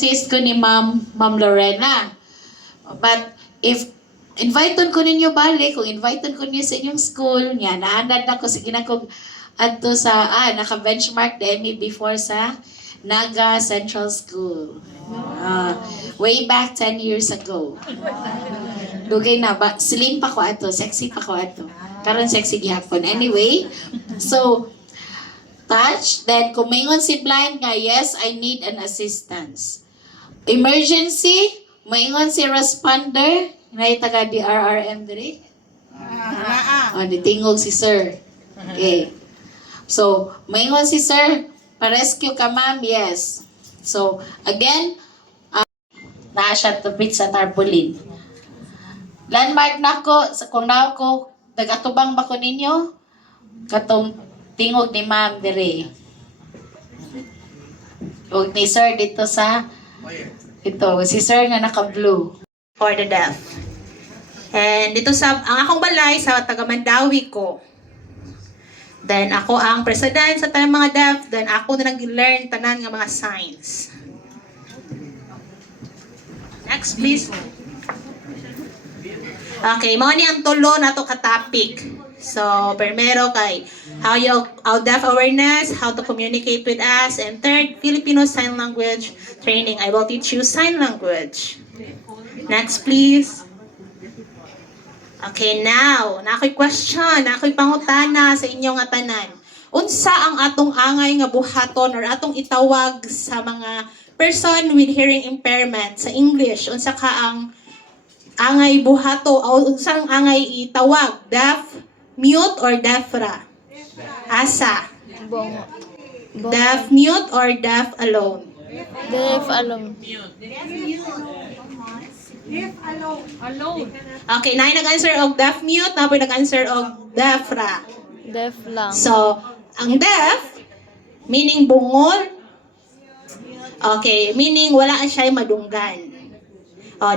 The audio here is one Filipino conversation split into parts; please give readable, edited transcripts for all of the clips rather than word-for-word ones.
Assist ko ni Ma'am Lorena. But if inviteon ko ninyo balik, kung inviteon ko niyo sa inyong school, nga naanad na ko sa ginakog adto sa naka-benchmark demi before sa Naga Central School. Way back 10 years ago. Dugay na ba slim pa ko ato, sexy pa ko ato. Karon sexy gihapon. Anyway, so touch, then kumingon si blind nga, yes, I need an assistance. Emergency, maingon si responder, na taga DRRM diri. Ditingog si sir. Okay. So, maingon si sir, pa-rescue ka ma'am, yes. So, again, naa siya tupit sa tarpaulin. Landmark na ko, kung na ako, tagatubang ba ko ninyo? Katong tingog ni ma'am diri. O ni sir dito sa ito, si sir nga naka-blue. For the deaf. And dito sa, ang akong balay sa taga Mandawi ko. Then ako ang president sa tayong mga deaf. Then ako na nag-learn tanan nga mga signs. Next please. Okay, mao ni ang tulo nato ka topic. So, primero kay how deaf awareness, how to communicate with us, and third, Filipino Sign Language training. I will teach you sign language. Next, please. Okay, now, nakoy question, nakoy pangutana sa inyong atanan. Unsa ang atong angay nga buhaton or atong itawag sa mga person with hearing impairment sa English? Unsa ka ang angay buhato o unsa ang angay itawag? Deaf, mute, or deafra? Asa? Deaf, mute, or deaf alone? Deaf alone. Okay, na nag-answer og deaf mute, na po nag-answer og deafra. Deaf lang. So, ang deaf, meaning bungol. Okay, meaning wala siya madunggan.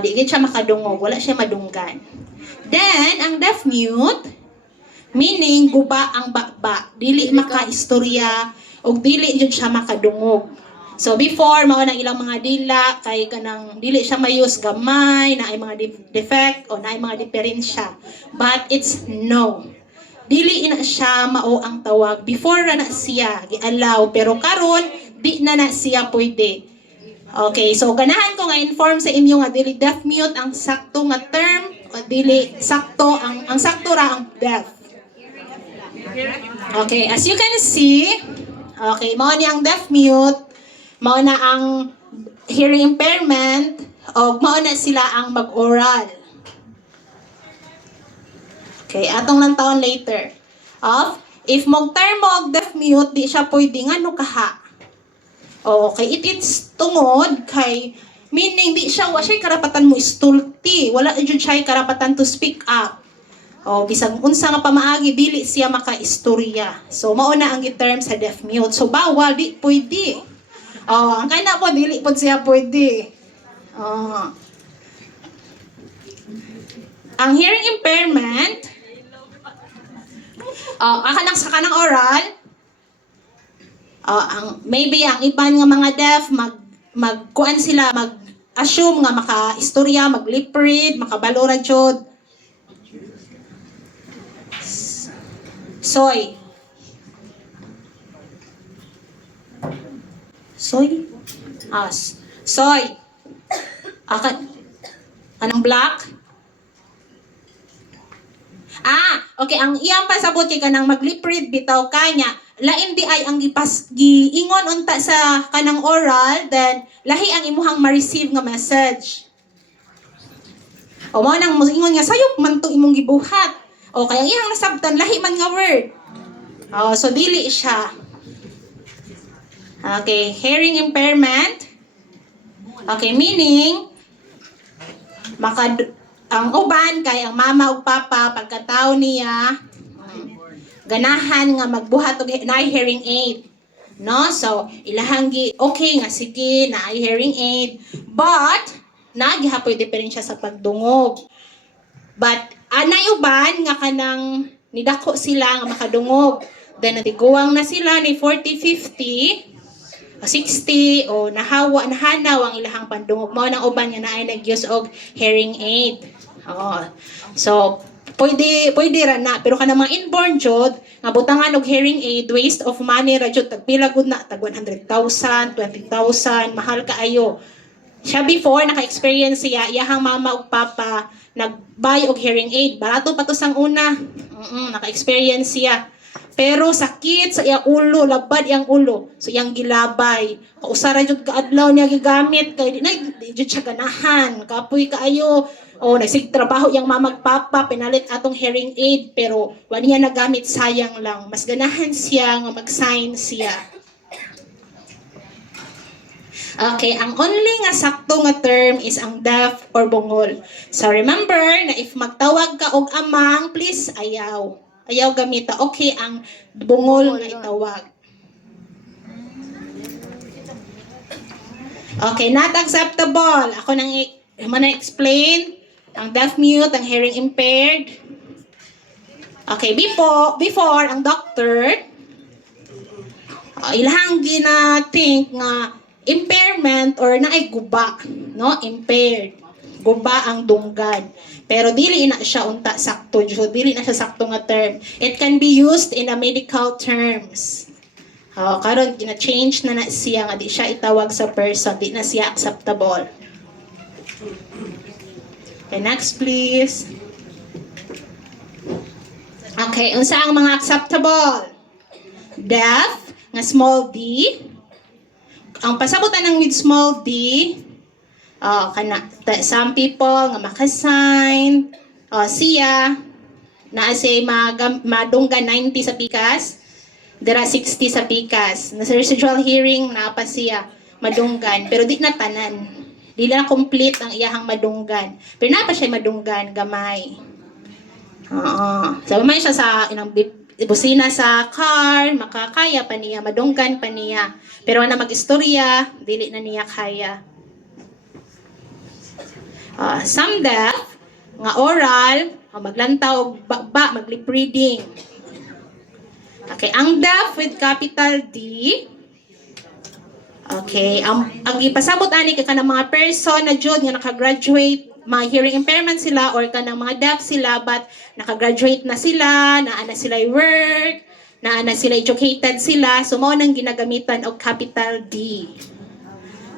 Di siya makadungog, wala siya madunggan. Then, ang deaf mute, meaning guba ang bakba, dili makaistorya, o dili jud siya makadungog. So before mao nang ilang mga dila kay kanang dili siya mayus gamay na ay mga defect o na ay mga diferensya. But it's no. Dili ina siya mao ang tawag. Before na siya gialaw pero karon di na siya pwede. Okay, so ganahan ko nga inform sa inyo nga dili deaf mute ang sakto nga term o dili sakto ang sakto ra ang deaf. Okay, as you can see, okay, mao ni ang deaf mute. Mao na ang hearing impairment o mao na sila ang mag-oral. Okay, atong lang taon later. If mag-term mo og deaf mute, di siya pwede nga no kaha. Okay, it's tungod kay meaning di siya wa siya karapatan mo istulti. Wala jud siya karapatan to speak up. O bisag unsa nga pamaagi dili siya makaistorya. So mao na ang gi-term sa deaf mute. So bawal di pwede. Ang kana po, dili po siya pwede. Ang hearing impairment, sa kanang oral, maybe ang iban nga mga deaf, magkuan sila, mag-assume nga maka-istorya, mag-lip read, makabalura jud. Soy. Soy? Soy. Anong black? Okay. Ang iyang pasabot kay kanang mag-lip read bitaw kanya. Lain di ay ang giingon unta sa kanang oral, then lahi ang imuhang ma-receive nga message. O mao nang moingon nga sayop man to imong gibuhat. O kaya ang iyang nasabtan lahi man nga word. So dili siya. Okay, hearing impairment. Okay, meaning ang uban kay ang mama ug papa pagkataw niya ganahan nga magbuhat og na hearing aid. No? So, ilahang okay nga sige na hearing aid, but nagihapoy diferensya sa pagdungog. But anay uban nga kanang nidako sila nga makadungog. Then natiguang na sila ni 40-50. 60 o nahanaw ang ilahang pandungog. Mao nang uban nga naay nag-use og hearing aid. Oo. So, pwede ra na, pero kanang mga inborn jud nga butangan og hearing aid, waste of money ra jud, tagpila gud na, tag 100,000, 20,000, mahal kaayo. Siya before naka-experience siya, iyahang mama ug papa nag-buy og hearing aid, barato pa to sang una. Naka-experience siya. Pero sakit sa iyang ulo, labad iyang ulo. So iyang gilabay. Kausara jud kaadlaw niya gigamit kay di jud siya ganahan. Kapoy kaayo. O nagsigtrabaho yang mamagpapa, pinalit atong hearing aid, pero wala niya nagamit, sayang lang. Mas ganahan siya nga mag-sign siya. Okay, ang only nga sakto nga term is ang deaf or bungol. So remember na if magtawag ka og amang, please ayaw. Ayaw gamita. Okay, ang bungol nga itawag. Okay, not acceptable. Ako nang explain. Ang deaf mute, ang hearing impaired. Okay, before ang doctor, ilahang gina-think nga impairment or naay guba, no? Impaired. Guba ang dunggan. Pero dili na siya unta sakto, dili na siya sakto nga term. It can be used in a medical terms. Karon gina-change na siya nga di siya itawag sa person, di na siya acceptable. Okay, next please. Okay, unsa ang mga acceptable? Deaf, nga small d. Ang pasabutan ng with small d, some people nga makasign, siya, na say madunggan 90 sa pikas, dira 60 sa pikas. Na sa residual hearing, na pa siya, madunggan, pero di na tanan. Di na complete ang iyahang madunggan. Pero na pa siya madunggan, gamay. So, may siya sa busina sa car, makakaya pa niya, madunggan pa niya. Pero na mag-istorya, dili na niya kaya. Some deaf, nga oral, maglantaw, mag-lip reading. Okay, ang deaf with capital D, okay, ang ipasabot ani ka kanang mga person na jud nga nakagraduate, mga hearing impairment sila or kanang mga deaf sila but nakagraduate na sila, naana sila work, naana sila educated sila, so mao nang ginagamitan og capital D.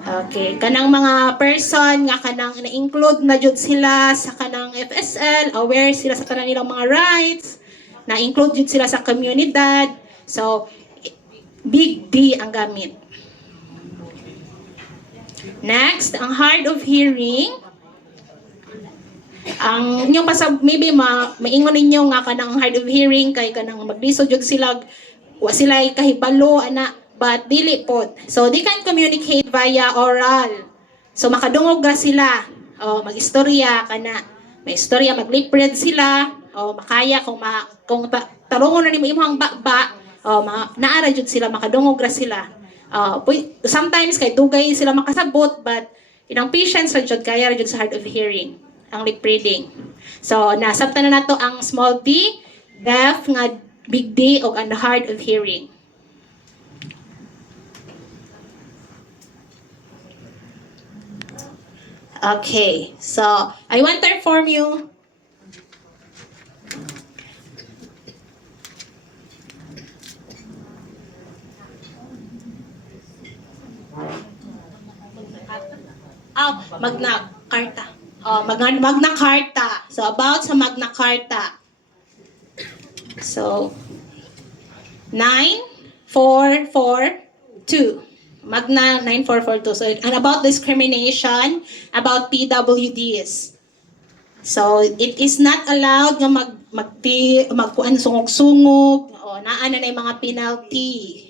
Okay, kanang mga person nga kanang na-include na jud sila sa kanang FSL, aware sila sa tanan nilang mga rights, na-include jud sila sa komunidad. So big D ang gamit. Next, ang hard of hearing. Ang inyong maybe maingon ninyo nga kanang hard of hearing kay kanang maglisod jud sila, wa sila kahibalo ana, but dili pod. So they can communicate via oral. So makadungog ra sila. Mag-istorya kana. May istorya, mag-lip read sila. Makaya kung tarungon na nimo imong bakba, naara jud sila, makadungog ra sila. Sometimes kay dugay sila makasabot, but inang patience ra jud kaya ra jud sa hard of hearing ang lip reading. So nasabtan na nato ang small d, deaf nga big D ug ang hard of hearing. Okay, so I want to inform you Magna Carta. Magna Carta. So, about sa Magna Carta. So, 9442. Magna 9442. So, and about discrimination, about PWDs. So, it is not allowed nga magkuan sungog-sungog. Naana na yung mga penalty.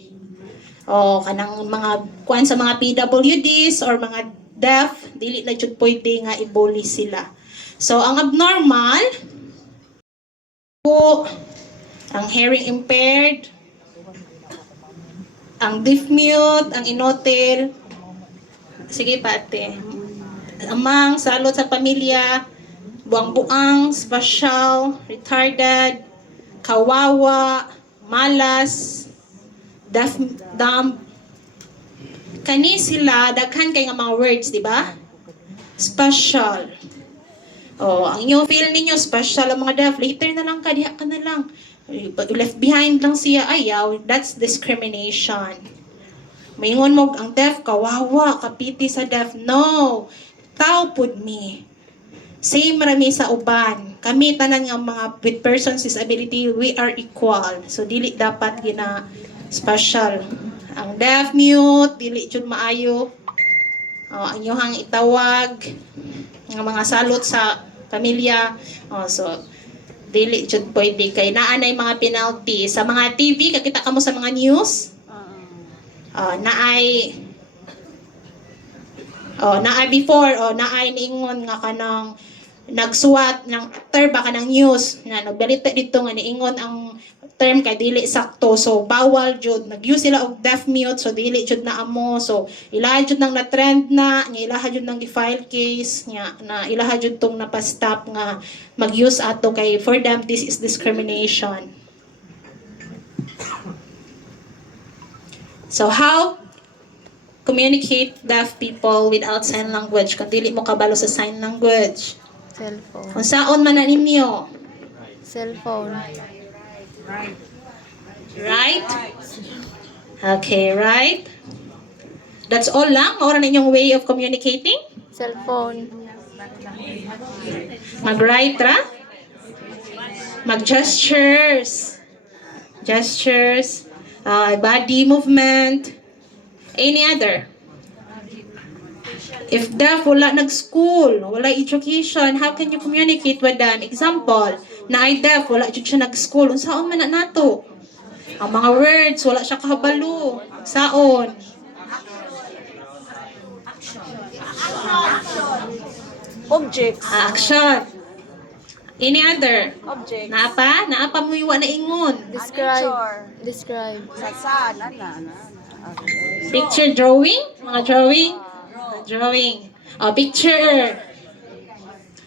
Kanang mga kuan sa mga PWDs or mga deaf, dili na jud pwede nga i-bully sila. So, ang abnormal, ang hearing impaired, ang deaf mute, ang inotel, sige pate, amang, salot sa pamilya, buang-buang, spatial, retarded, kawawa, malas, deaf, dumb, Kani sila, daghan kay nga mga words, di ba? Special. Oh, ang inyong feel ninyo, special ang mga deaf. Later na lang ka, diha ka na lang. Left behind lang siya. Ayaw, that's discrimination. Maingon mo, ang deaf, kawawa, kapiti sa deaf. No. Tao pud me. Same rami sa uban. Kami tanan nga mga with persons with disability, we are equal. So dili dapat gina special. Ang deaf, mute, dili jud maayo. Ang inyong itawag ng mga salot sa pamilya. So dili jud pwede kay naa nay mga penalty sa mga TV, kakita kamo sa mga news. Naay before naay niingon nga kanang nagsuwat ng term ba kanang news nga nagbalita dito nga niingon ang term kay dili sakto, so bawal jud, nag-use sila og deaf mute, so dili jud na amo, so ilaha jud nang na-trend na nga ilaha jud nang gi-file case nga na ilaha jud tong napastop nga mag-use ato kay for them this is discrimination. So how communicate deaf people without sign language kung dili mo kabalo sa sign language? Cellphone. Kung saon man na ninyo? Cellphone. Right? Okay, right? That's all lang? Ora na inyong way of communicating? Cellphone. Mag-right ra? Mag-gestures. Gestures. Body movement. Any other? If deaf, wala nag-school, wala education, how can you communicate with them? Example, na ay deaf, wala jud siya nag-school, unsaon man na nato? Ang mga words, wala siya kahabalo. Saon? Objects. Action. Any other? Objects. Naapa? Naapa mo iwa na ingon. Describe. Describe. Saan? Okay. Picture drawing? Mga drawing? Drawing. Picture.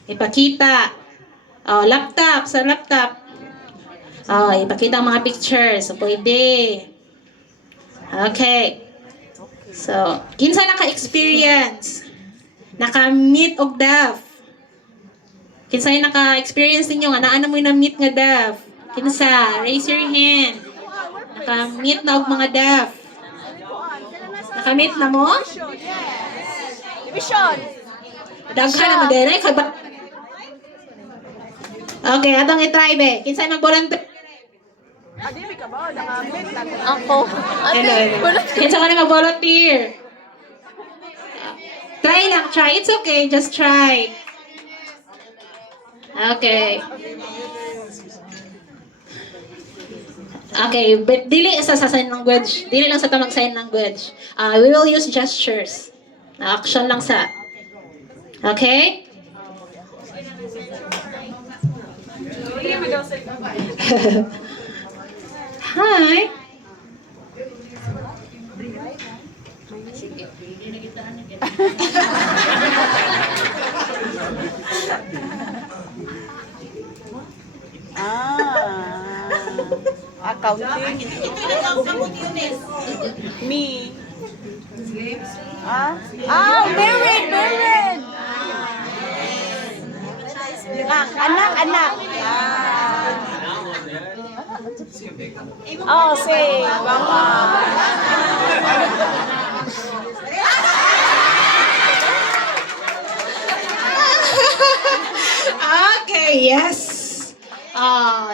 Ipakita. Laptop. Sa laptop. Ipakita ang mga pictures. So, pwede. Okay. So, kinsa naka-experience? Naka-meet og deaf? Kinsa yung naka-experience ninyo nga naa na mo na-meet nga deaf? Kinsa? Raise your hand. Naka-meet na og mga deaf? Naka-meet na mo? Division. Daghan naman din. Okay, atong i-try be. Kinsa mag-volunteer? Adimi ka ba? Naka-meet na. Ako. Hello. Kinsa man mag-volunteer? Try lang, try. It's okay, just try. Okay. Okay, but dili sa sign language. Dili lang sa tamang sign language. We will use gestures. Action lang sa. Okay? Hi. Accounting. Me. Married. Anak. Say. Mama. Okay, yes.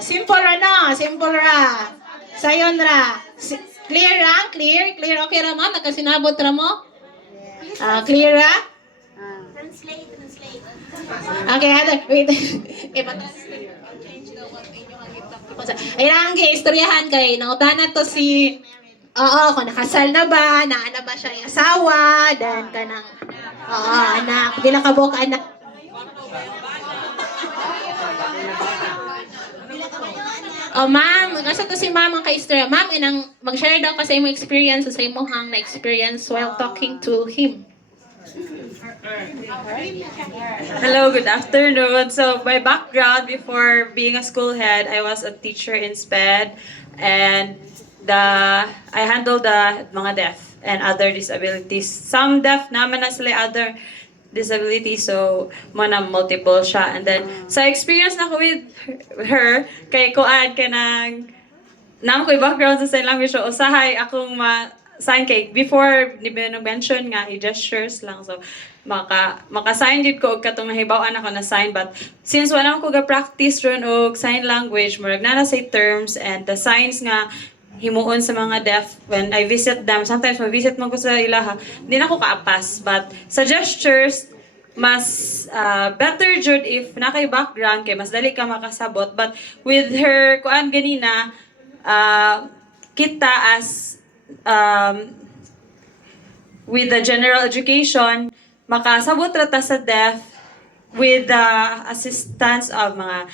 Simple ra na, simple ra. Sayon ra. Clear ra? Clear? Okay ra ma'am? Nakasinabot ra mo? Clear ra? Translate. Okay, wait. Ayun, istoryahan kay nangutanan to si kung nakasal na ba, naana ba siya yung asawa, then kanang anak, di nakabok anak. Ma'am, nasa to si ma'am ang ka-istorya. Ma'am, inang mag-share daw kasi yung experience sa imong hang na-experience while talking to him. Hello, good afternoon. So my background before being a school head, I was a teacher in SPED and I handled the mga deaf. and other disabilities. Some deaf naman na sila other disabilities, so mana multiple siya. And then sa experience na ko with her kay kuan kanang nam ko'y background sa sign language, so usahay akong sign kay before ni mention nga i-gestures lang, so maka-sign did ko og katong nahibaw-an ako na sign, but since wala ko ga-practice ron og sign language, murag na say terms and the signs nga himuon sa mga deaf when I visit them, sometimes ma-visit man ko sa ilaha, di na ko kaapas, but sa gestures mas better jud if nakay background kay mas dali ka makasabot. But with her kuan ganina, kita as with the general education, makasabot rata sa deaf with the assistance of mga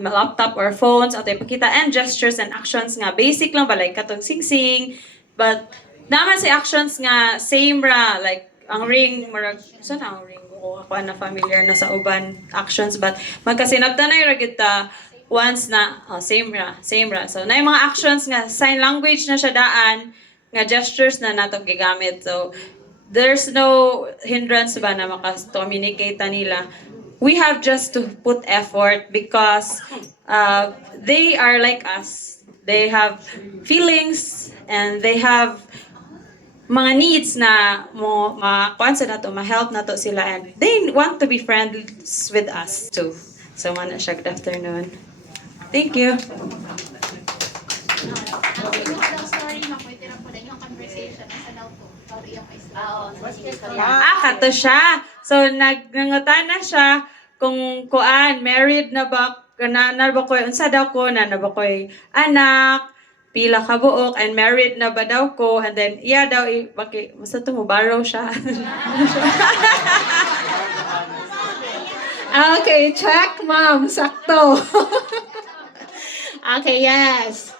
laptop or phones at ipakita and gestures and actions nga basic lang ba like katong sing-sing, but naman si actions nga same ra like ang ring murag saan ang ring ko ako na familiar na sa uban actions, but magkasinabtanay ra kita once na same ra. So na yung mga actions nga sign language na siya daan nga gestures na natong gigamit, so there's no hindrance ba na maka-communicate nila. We have just to put effort because they are like us. They have feelings and they have mga needs na ma-kuan sa nato, ma-help nato sila, and they want to be friends with us too. So man siya, good afternoon. Thank you. Kato siya. So, nangutan na siya kung kuan, married na ba, na ba ko, unsa daw ko, na ba ko anak, pila ka buok, and married na ba daw ko, and then, iya daw, bakit, basta tumubaraw siya. Okay, check, ma'am. Sakto. Okay, yes.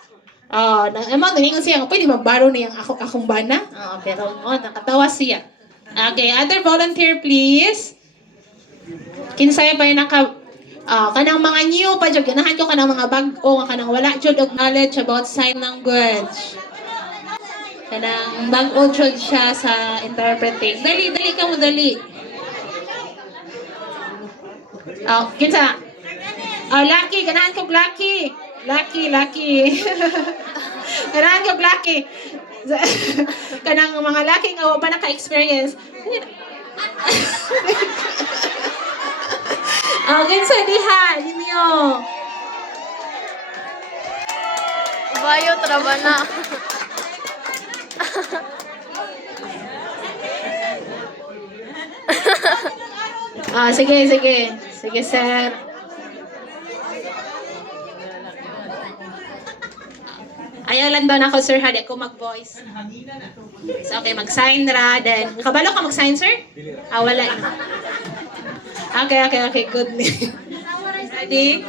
Oh, naman naningon siya, pwede magbaro na yung akong bana? Pero nakatawa siya. Okay, other volunteer please. Kinsay pa yung kanang mga new pa jud ganahan ko kanang mga bag-o nga kanang wala jud og knowledge about sign language. Kanang bag-o jud siya sa interpreting. Dali ka mo dali. Kinsa? Lucky, ganahan ko Lucky. Lucky. Ganahan ko Lucky. Kanang mga Lucky nga wa pa naka-experience. Kinsa diha ninyo? Bayo traba na. Sige. Sige, sir. Ayaw lang doon ako, sir, hadi ako mag-voice. So, okay, mag-sign ra. Then, kabalo ka mag-sign, sir? Wala. Okay, good. Ready?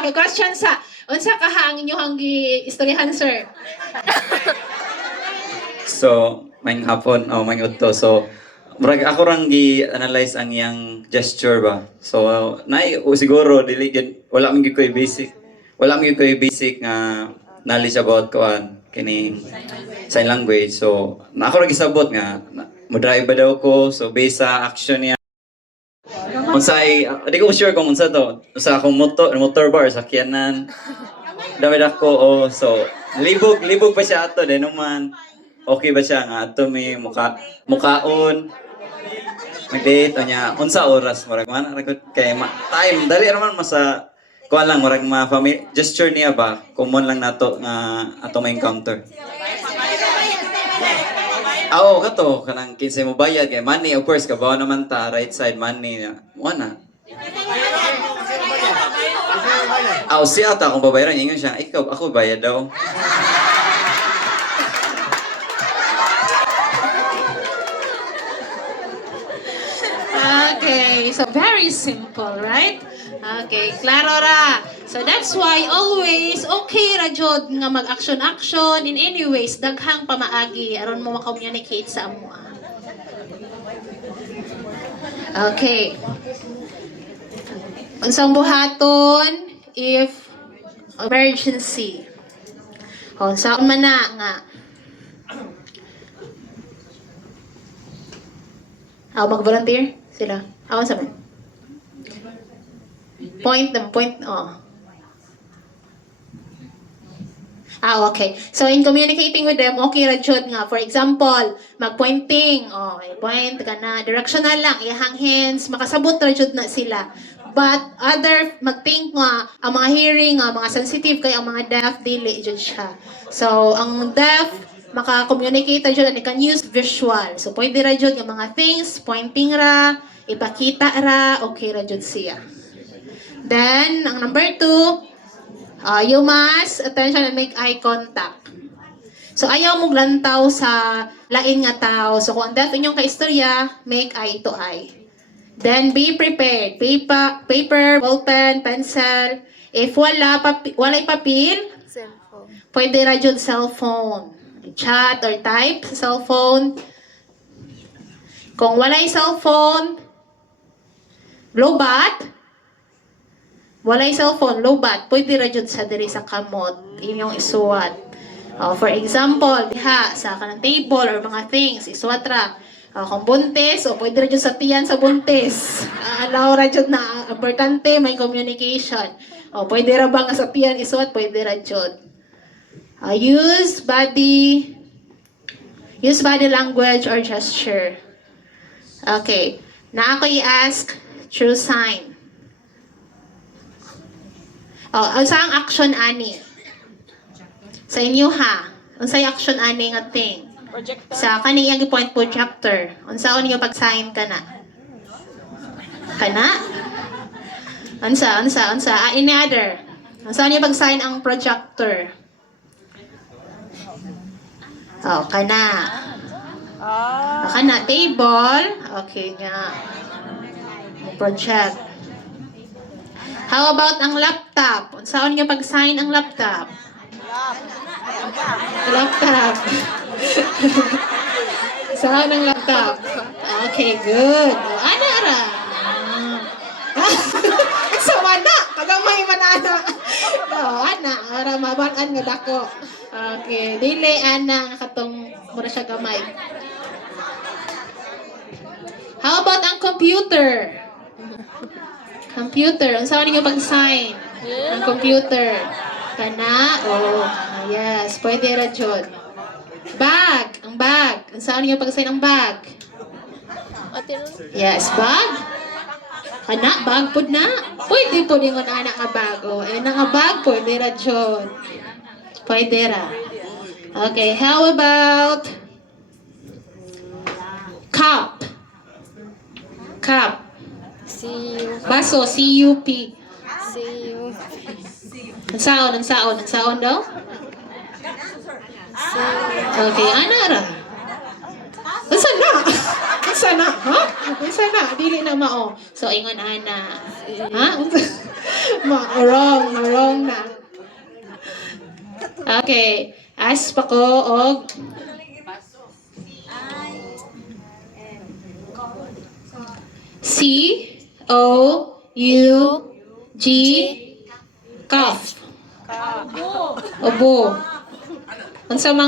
Okay, question sa unsa kaha ang inyong istoryahan, sir? So, may hapon o may udto. So, murag ako rang gi-analyze ang iyang gesture ba. So, siguro dili gid wala man gyud ko'y basic. Wala man gyud ko'y basic nga knowledge about kuan kini sign language. So, ako ra gisabot nga mo-drive ba daw ko. So, based sa action niya unsay, di ko sure kung unsa to. Sa akong motor bar, sakyanan. Dawid ako, so, libog pa siya ato, din naman. okay ba siya nga ato may mukaon mag-date o niya unsa oras murag man ragot kay time dali raman masa kuan lang murag gesture niya ba common lang nato nga ato may encounter. Oo, kato kanang kinsay mo bayad kay money of course kabaw naman ta right side money mo na. Siya ata kung babayaran ingon siya ikaw ako bayad daw. Okay, so very simple, right? Okay, klaro ra. So that's why always okay ra jud nga mag-action in any ways daghang pamaagi aron mo ma-communicate sa amo. Okay. Unsang buhaton if emergency. Saan man na nga. Mag-volunteer sila. Awan sa man. Point. Okay. So, in communicating with them, okay ra jud nga. For example, mag-pointing. Point ka na. Directional lang. Ihang hands. Makasabot ra jud na sila. But, mag-think nga, ang mga hearing, mga sensitive, kaya ang mga deaf, dili jud siya. So, ang deaf, maka-communicate ra jud and they can use visual. So, pwede ra jud yung mga things, pointing ra, ipakita ra, okay ra jud siya. Then, ang number 2, you must attention and make eye contact. So, ayaw mo lantaw sa lain nga tao. So, kung ang deaf inyong kaistorya, make eye to eye. Then, be prepared. Paper, ballpen, pencil. If walay papel, Cellphone. pwede ra jud cellphone. Chat or type sa cellphone. Kung walay cellphone, lobat. Walay cellphone, lobat. Pwede ra jud sa diri sa kamot inyong isuwat. For example, diha sa kanang table or mga things, isuwat ra. Kung buntis, pwede ra jud sa tiyan sa buntis. Allow ra jud na importante may communication. Pwede ra ba nga sa tiyan isuwat, pwede ra jud. Use body language or gesture. Okay. Na ako i-ask through sign. Unsa ang action ani? Sa inyo ha. Unsa yung action ani nga thing? Projector. Sa kani yang point projector. Unsaon niyo pag-sign kana? Kana? Unsa? Any other? Unsaon niyo pag-sign ang projector? Kana. Kana, table. Okay nga. Project. How about ang laptop? Saan niyo pag-sign ang laptop? Laptop. Saan ang laptop? Okay, good. Ana ra. Sama na. Kagamay manana. Ana. Ara mabanan nga dako. Okay, dili ana katong mura siya gamay. How about ang computer? Computer, saan niyo pag-sign? Ang computer. Kana? Yes, pwede ra jud. Bag, ang bag. Saan niyo pag-sign ang bag? Yes, bag. Kana, bag pud na. Pwede po ningon anak nga bag. Nga bag, pwede ra jud. Pwede ra. Okay, how about cup? Cup. See you. Baso, C-U-P. See you. Ang saon daw? Okay, ana ra. Unsa na? Ha? Unsa na? Dili na mao. So, ingon ana. Ha? Wrong na. Okay. Ask pa ko og C-O-U-G Cough. Obo. Unsa? Ha?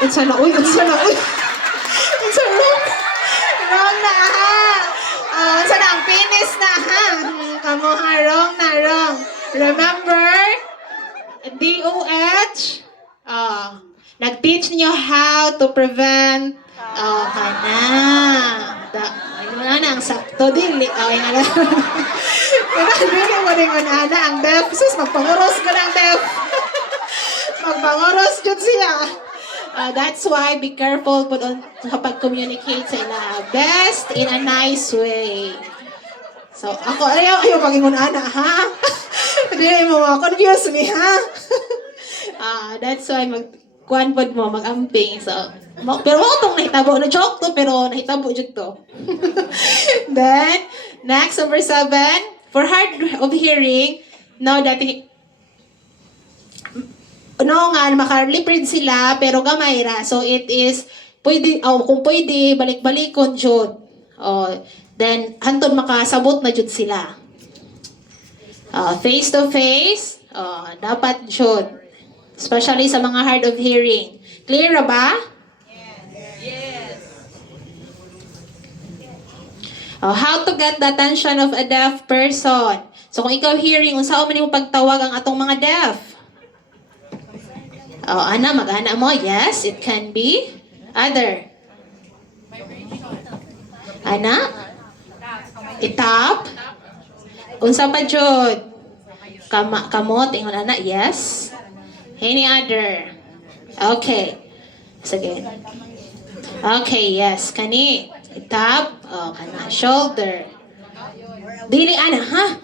Unsa na? Uy. Unsa wrong? Wrong na ha. Unsa na? Ang penis na ha. Kamo ha. Wrong. Remember? D-O-H. Nag-teach niyo how to prevent kana. Ano na ang sakto dili. Nga na. Dili mo rin ana ang deaf. Sus, magpanguros ka ng deaf. Magpanguros jud siya. That's why be careful kapag communicate sa ila. Best in a nice way. So, ako, ayaw magingon ana, ha? Hindi mo confuse me, ha? That's why kuan pod mo mag-amping. So, pero mo tong nahitabo na joke to, pero nahitabo jud to. Then, next, number 7. For hard of hearing, know that nga, makalipid sila, pero gamay ra. So, it is, kung pwede, balik-balikon jud. Then, hantod makasabot na jud sila. Face to face, dapat jud. Especially sa mga hard of hearing. Clear ra ba? Yes. How to get the attention of a deaf person. So, kung ikaw hearing, unsa man mo pagtawag ang atong mga deaf? Ana, mag-ana mo. Yes, it can be. Other. Ana? Itap. Unsa pa jud? Kamot, ingon ana. Yes. Any other? Okay. Sige. Okay, yes. Kani. Itap. Kana. Shoulder. Dili ana, ha?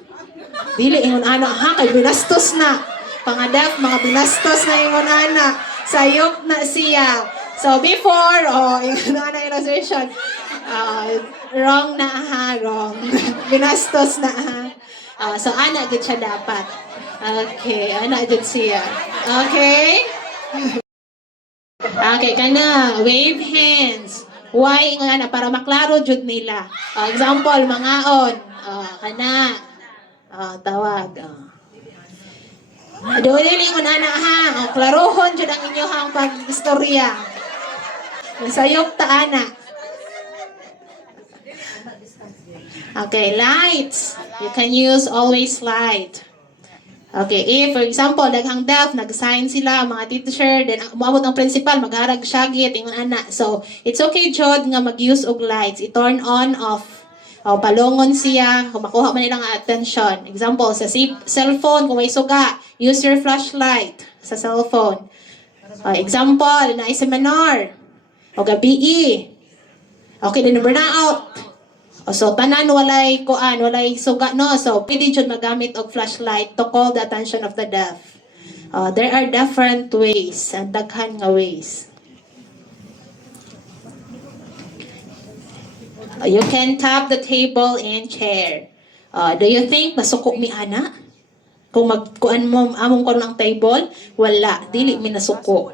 Dili ingon ana, ha? Kay binastos na. Pangadap, mga binastos na ingon ana. Sayop na siya. So, before, ingon ana illustration. Wrong na, ha? Wrong. Binastos na, ha? So, ana gud siya dapat. Okay, ana gud siya. Okay? Okay, kana. Wave hands. Why ingon ana? Para maklaro jud nila. Example, mangaon. Kana. Tawag. Doon lingon ana ha. Klarohon jud ang inyong pag-istorya. Masayop ta ana. Okay, lights. You can use always light. Okay, if for example, daghang deaf, nag-sign sila, mga teacher, then moabot ang principal, magharag syagit, ingon ana. So, it's okay jud nga mag-use og lights. I-turn on, off. Palungon siya, kung makuha man nilang attention. Example, sa cellphone, kung may suga, use your flashlight sa cellphone. Example, na seminar. O gabi. Okay, then burnout. So, tanan walay kuan, walay suga, no? So, pwede jud magamit og flashlight to call the attention of the deaf. There are different ways, and daghan nga ways. You can tap the table and chair. Do you think nasuko mi ana? Kung magkuan mo among kon ang table, wala, dili mi nasuko.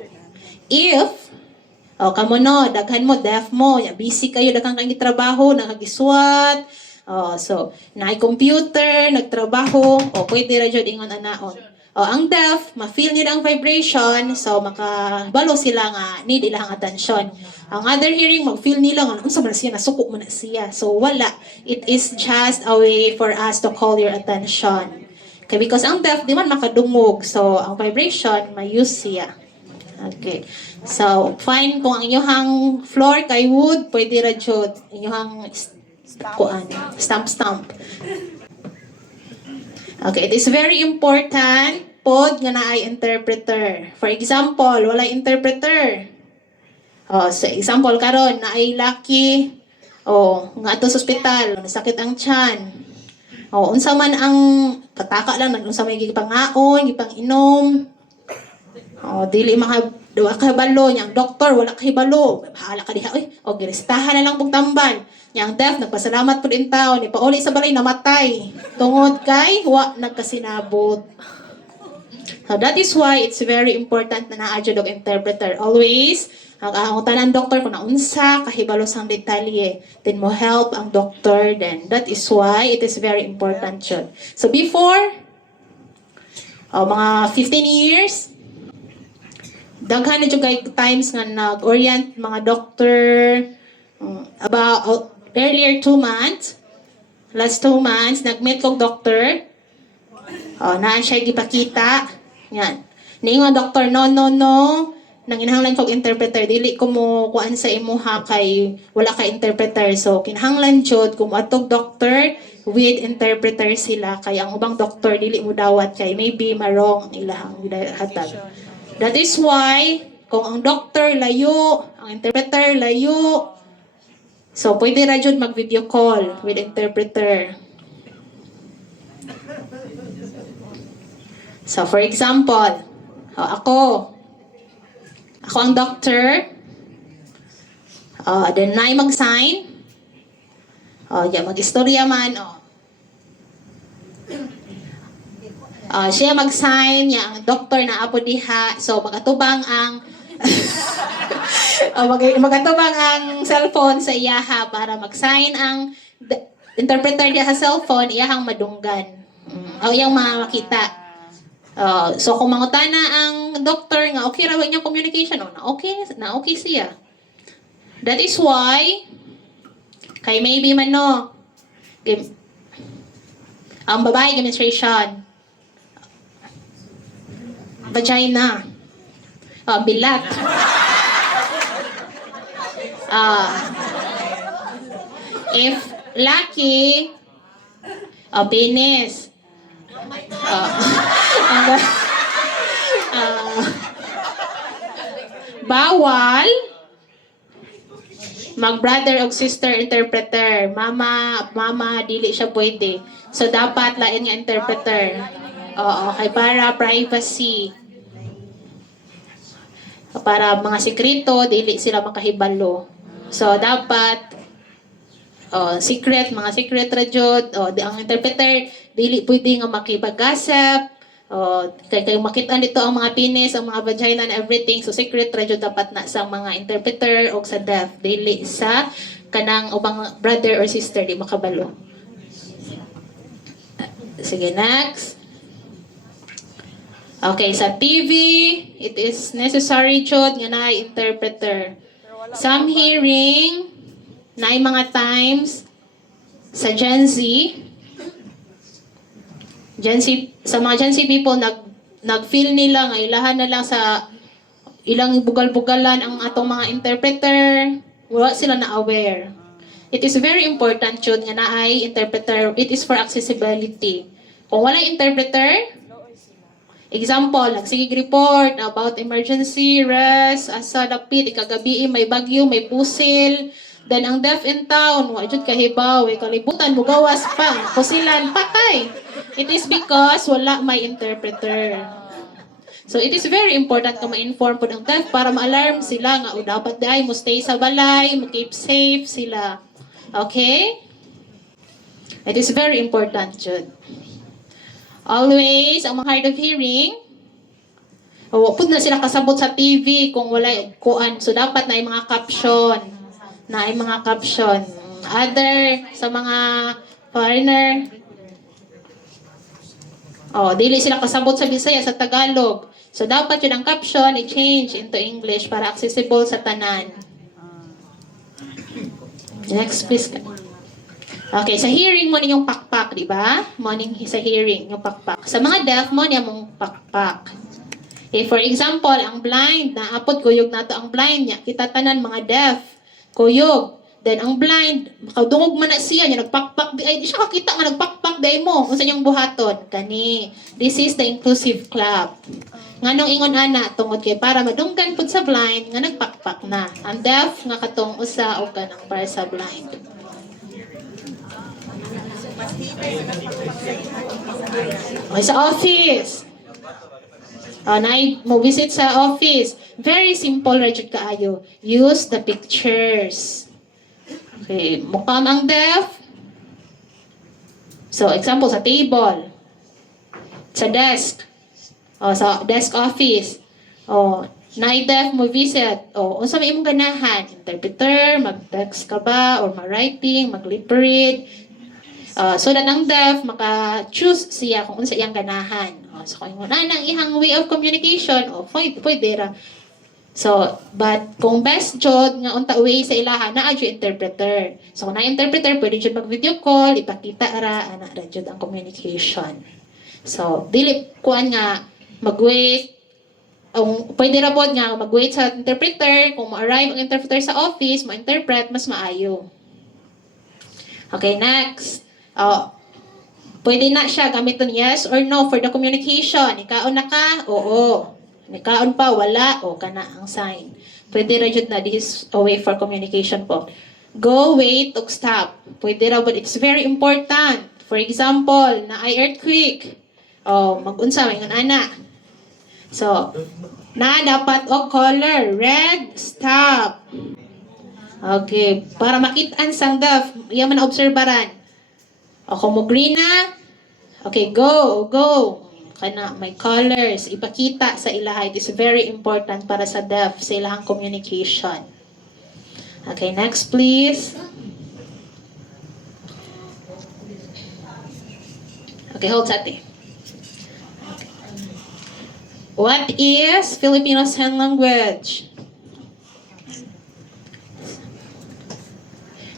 If kamo no, daghan mo deaf mo, busy kayo daghang kay trabaho, nakagiswat. So naay computer, nagtrabaho, pwede ra jud ingon anaon. Ang deaf, ma-feel nila ang vibration, so makabalo sila nga need ilang attention. Ang other hearing, mag-feel nila nga unsa man siya, nasuko man na siya. So wala, it is just a way for us to call your attention. Okay, because ang deaf di man makadungog, so ang vibration may-use siya. Okay. So fine kung ang inyong floor kay wood, pwede ra jud inyong stamp. Okay, it is very important pod nga naay interpreter. For example, wala interpreter. So example karon naay laki nga ato sa ospital, nasakit ang tiyan. Unsa man ang pataka lang unsa may gipangaon, gipang-inom. Dili duwa ka hibalo niyang doktor wala ka hibalo. Bahala ka diha girestahan na lang pug tamban. Yang deaf, nagpasalamat po din tao, ni pauli sa balay, namatay. Tungod kay, nagkasinabot. So that is why it's very important na na-adjud og interpreter. Always, ang tanan doktor kung naunsa, kahibalo sang detalye, then mo help ang doktor, then that is why it is very important yun. So before, mga 15 years, daghan na dyan kay times nga nag-orient mga doctor about earlier 2 months, last 2 months, nag-meet kong doctor. Naan siya gipakita. Yan. Ni nga doktor, no. Nang inahanglan kog interpreter, dili ko mo kuan sa imuha kay wala ka interpreter. So, kinahanglan jud kung atog doctor with interpreter sila. Kay ang ubang doktor, dili mo dawat kay maybe marong ilahang hatag. That is why, kung ang doctor layo, ang interpreter layo, so pwede ra jud mag-video call with interpreter. So, for example, ako ang doctor. Then na mag-sign. Mag-istorya man. Siya mag-sign. Ang doctor na apo diha. So, magatubang ang magatubang ang cellphone sa iyaha para mag-sign ang interpreter diha sa cellphone, iyahang madunggan. Iyang makita. So kung mangutana ang doctor nga okay ra niya communication na okay siya. That is why kay maybe man no ang babae menstruation vagina bilat if laki penis bawal mag-brother o sister interpreter. Mama, dili siya pwede. So, dapat lain nga interpreter. Kay para privacy. Para mga sekreto, dili sila makahibalo. So, dapat mga secret ra jud. Ang interpreter, dili pwede nga makipag-gossip. Kay makita dito ang mga penis, ang mga vagina and everything. So secret ra jud dapat na sa mga interpreter o sa deaf, dili sa kanang ubang brother or sister di makabalo. Sige, next. Okay, sa TV, it is necessary jud nga na interpreter. Some hearing na mga times sa Gen Z, sa mga Gen Z people, nag-feel nila nga ilahan na lang sa ilang bugal-bugalan ang atong mga interpreter, wala sila na aware. It is very important yun nga naay interpreter. It is for accessibility. Kung wala interpreter, example, nagsigig report about emergency, rest, asa dapit, ikagabi, may bagyo, may pusil, then ang deaf in town, wajud kahibaw, kalibutan, mugawas pa, pusilan, patay. It is because wala may interpreter. So it is very important ka ma-inform po ng deaf para ma-alarm sila nga o dapat dahil mo stay sa balay, mo keep safe sila. Okay? It is very important, Jude. Always, ang mga hard of hearing, pud na sila kasabot sa TV kung wala kuan. So dapat na yung mga caption. Other, sa mga foreigner, dili sila kasabot sa Bisaya, sa Tagalog. So, dapat yun ang caption i-change into English para accessible sa tanan. Next, please. Okay, sa hearing mo yung pakpak, di ba? Morning sa hearing, yung pakpak. Sa mga deaf mo, mong pakpak. For example, ang blind, naapod kuyog nato ang blind niya. Kita tanan mga deaf, kuyog. Then, ang blind, makadungog man na siya, niya nagpakpak, di siya kakita nga nagpakpak, di mo, kung saan yung buhaton. Kani, this is the inclusive club. Nga nung ingon ana, tungod kay para madunggan pud sa blind, nga nagpakpak na. Ang deaf, nga katong usa o kanang para sa blind. Okay, sa office. Mo visit sa office. Very simple, Richard kaayo. Use the pictures. Okay, mukhang ang deaf. So, example, sa table. Sa desk. Sa desk office. Na-deaf mo visit. Unsa may imong ganahan? Interpreter, mag-text ka ba? Or ma-writing, mag-lip read. So that ang deaf, maka-choose siya kung unsa iyang ganahan. So, kung nang ihang way of communication, pwede ra. So, but kung best jud nga unta way sa ilaha naa jud interpreter. So kung na interpreter pwede jud mag video call, ipakita ra ana ra jud ang communication. So dili kuan nga mag-wait pwede ra pod nga mag-wait sa interpreter, kung ma-arrive ang interpreter sa office, ma-interpret, mas maayo. Okay, next. Pwede na siya gamiton yes or no for the communication. Ikaon na ka? Oo. Ikaon pa? Wala. O, kana ang sign. Pwede ra jud na this is a way for communication po. Go, wait, ug stop. Pwede ra, but it's very important. For example, na ay earthquake. Mag-unsa, ingon ana. So, na dapat og color. Red, stop. Okay, para makitaan sang deaf, iya man obserbaran. O kung mo green na, okay, go. Kana may colors, ipakita sa ilaha. It is very important para sa deaf, sa ilahang communication. Okay, next please. Okay, hold sati. What is Filipino Sign Language?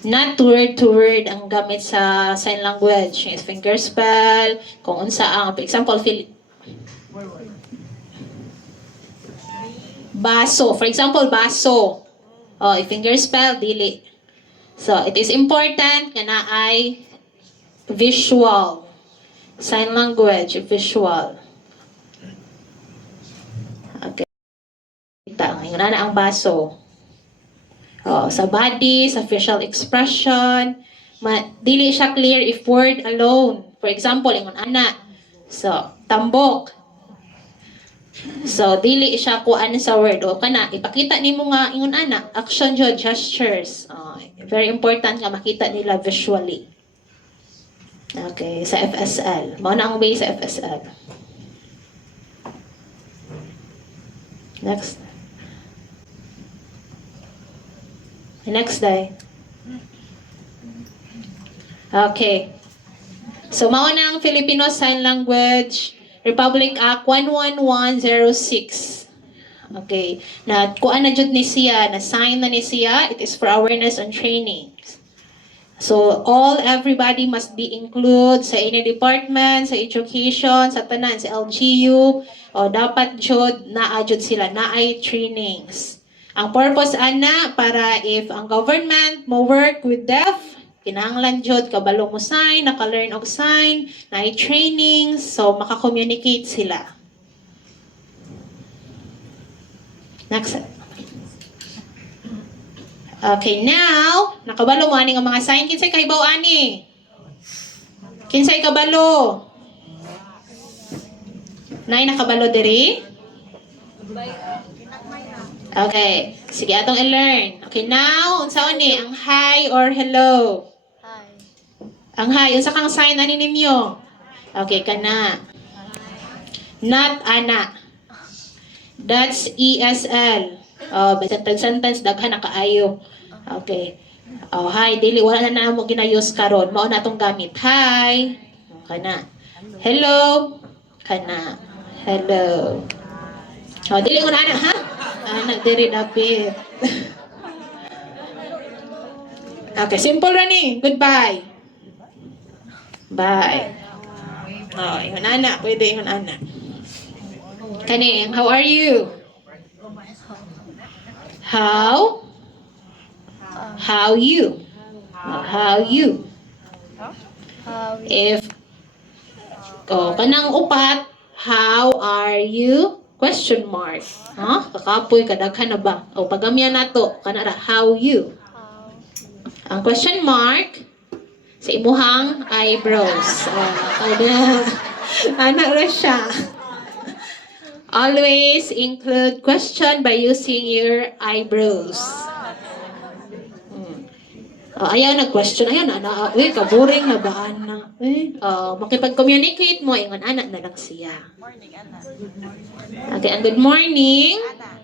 Not word to word ang gamit sa sign language. Is finger spell, kung unsa ang, for example, baso. For example, baso. Finger spell, dili. So, it is important na ay visual. Sign language, visual. Okay. Ngayon na ang baso. Sa body, sa facial expression, dili siya clear if word alone. For example, ingon ana. So, tambok. So, dili siya kuan sa word. O kana, ipakita nimo nga ingon ana, action jud, gestures. Very important nga makita nila visually. Okay, sa FSL. Mao na ang way sa FSL. Next. Next day. Okay. So, mao na ang Filipino Sign Language Republic Act 11106. Okay. Na kuan na jud ni siya, na sign na ni siya. It is for awareness and training. So, everybody must be included sa any department, sa education, sa tanan, sa LGU. Dapat jud naa jud sila, naay trainings. Ang purpose ana para if ang government mo work with deaf, kinahanglan jud kabalo mo sign, naka-learn og sign, naay trainings, so maka-communicate sila. Next. Okay, now, nakabalo mo ani nga mga sign. Kinsay kahibaw ani? Kinsay kabalo? Nay nakabalo diri? Okay. Sige, atong i-learn. Okay, now, unsaon ni? Ang hi or hello? Hi. Ang hi, unsa kang sign ani ninyo? Okay, kana. Not ana. That's ESL. Sentence, daghan na kaayo. Okay. Hi, dili, wala na mo ginayos karon. Mao na itong gamit. Hi. Kana. Hello. Kana. Hello. Dili mo na ana, ha? Anak diri dapit. Okay, simple ra ni. Goodbye. Bye. Ingon ana, pwede ingon ana. Kani, how are you? How? How you? How you? If kanang upat, how are you? Question mark. Kakapoy kadaghan na ba? Pagamya nato kanara how you. Ang question mark sa imuhang eyebrows. Ana ra siya. Always include question by using your eyebrows. Ayaw na question. Ayaw na. Kaboring na ba, ana? Makipag-communicate mo, ingon anak na lang siya. Morning, Ana. Okay, and good morning. Ana.